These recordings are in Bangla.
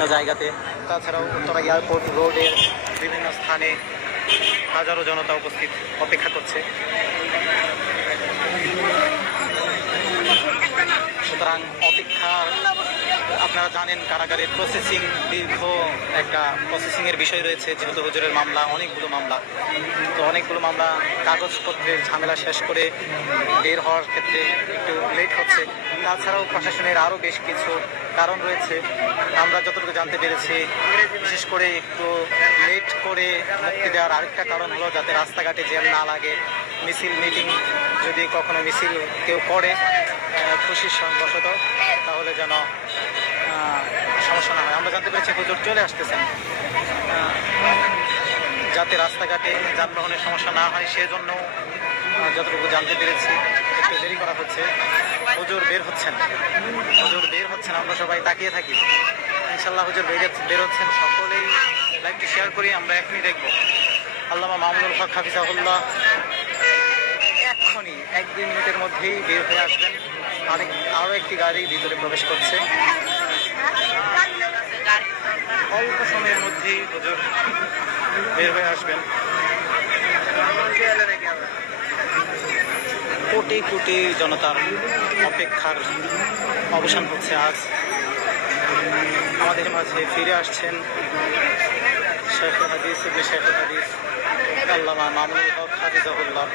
বিভিন্ন জায়গাতে। তাছাড়াও উত্তরা এয়ারপোর্ট রোডের বিভিন্ন স্থানে হাজারো জনতা উপস্থিত অপেক্ষা করছে। সুতরাং অপেক্ষা, আপনারা জানেন কারাগারের প্রসেসিং দীর্ঘ একটা প্রসেসিংয়ের বিষয় রয়েছে, যেহেতু হুজুরের মামলা অনেকগুলো মামলা, তো অনেকগুলো মামলা কাগজপত্রের ঝামেলা শেষ করে বের হওয়ার ক্ষেত্রে একটু লেট হচ্ছে। তাছাড়াও প্রশাসনের আরও বেশ কিছু কারণ রয়েছে। আমরা যতটুকু জানতে পেরেছি, বিশেষ করে একটু লেট করে মুক্তি দেওয়ার আরেকটা কারণ হলো যাতে রাস্তাঘাটে জ্যাম না লাগে, মিছিল মিটিং যদি কখনো মিছিল কেউ করে খুশির বশত, তাহলে যেন সমস্যা না হয়। আমরা জানতে পেরেছি হুজুর চলে আসতেছেন, যাতে রাস্তাঘাটে যানবাহনের সমস্যা না হয় সেজন্য যতটুকু জানতে পেরেছি একটু দেরি করা হচ্ছে। হুজুর বের হচ্ছেন, আমরা সবাই তাকিয়ে থাকি। ইনশাল্লাহ হুজুর বের হচ্ছেন, সকলেই লাইভটি শেয়ার করি। আমরা এখনই দেখব আল্লামা মামুনুল হক হাফিজাহুল্লাহ এক্ষুনি 1-2 মিনিটের মধ্যেই বের হয়ে আসবেন। আরও একটি গাড়ি ভিতরে প্রবেশ করছে। অল্প সময়ের মধ্যেই হুজুর বের হয়ে আসবেন। কোটি কোটি জনতার অপেক্ষার অবসান হচ্ছে আজ। আমাদের মাঝে ফিরে আসছেন শেখুল হাদিস আল্লামা মামুনুল হক হাফিজাহুল্লাহ।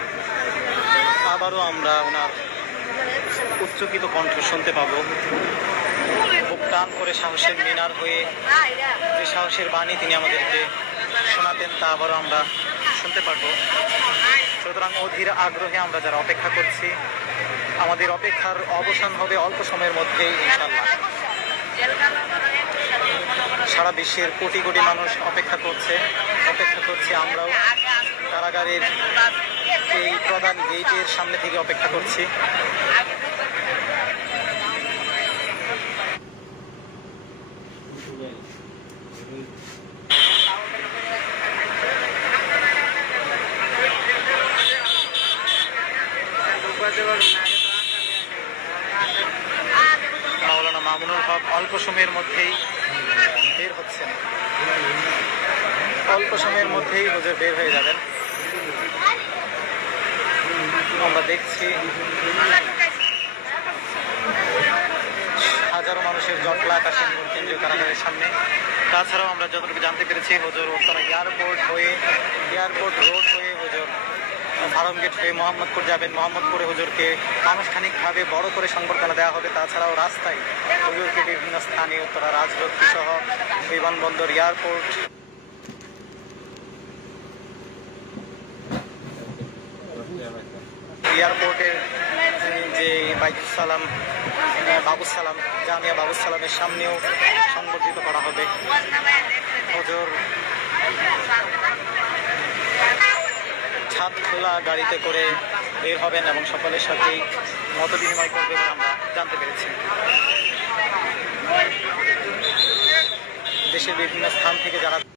আবারও আমরা ওনার উচ্চকিত কণ্ঠ শুনতে পাবো। বুক টান করে সাহসের মিনার হয়ে যে সাহসের বাণী তিনি আমাদেরকে শোনাতেন, তা আবারও আমরা শুনতে পারবো। সুতরাং অধীর আগ্রহে আমরা যারা অপেক্ষা করছি, আমাদের অপেক্ষার অবসান হবে অল্প সময়ের মধ্যেই ইনশাল্লাহ। সারা বিশ্বের কোটি কোটি মানুষ অপেক্ষা করছে আমরাও কারাগারের এই প্রধান গেটের সামনে থেকে অপেক্ষা করছি। মাওলানা মামুনুল হক অল্প সময়ের মধ্যেই বের হচ্ছেন, অল্প সময়ের মধ্যেই হুজুর বের হয়ে যাবেন। আমরা দেখছি হাজারো মানুষের জটলা কাশেম কেন্দ্রীয় কারাগারের সামনে। তাছাড়াও আমরা যতটুকু জানতে পেরেছি হুজুর উত্তরা এয়ারপোর্ট রোড হয়ে হুজুর ফার্ম গেট হয়ে মোহাম্মদপুর যাবেন। মোহাম্মদপুরে হুজুরকে আনুষ্ঠানিকভাবে বড় করে সংবর্ধনা দেওয়া হবে। তাছাড়াও রাস্তায় হুজুরকে বিভিন্ন স্থানে উত্তরা রাজলক্ষ্মী সহ বিমানবন্দর এয়ারপোর্টের যে জামিয়া বাবুস সালামের সামনেও সংবর্ধিত করা হবে। হুজুর ছাদ খোলা গাড়িতে করে বের হবেন এবং সকলের সাথেই মত বিনিময় করবেন আমরা জানতে পেরেছি। দেশের বিভিন্ন স্থান থেকে যারা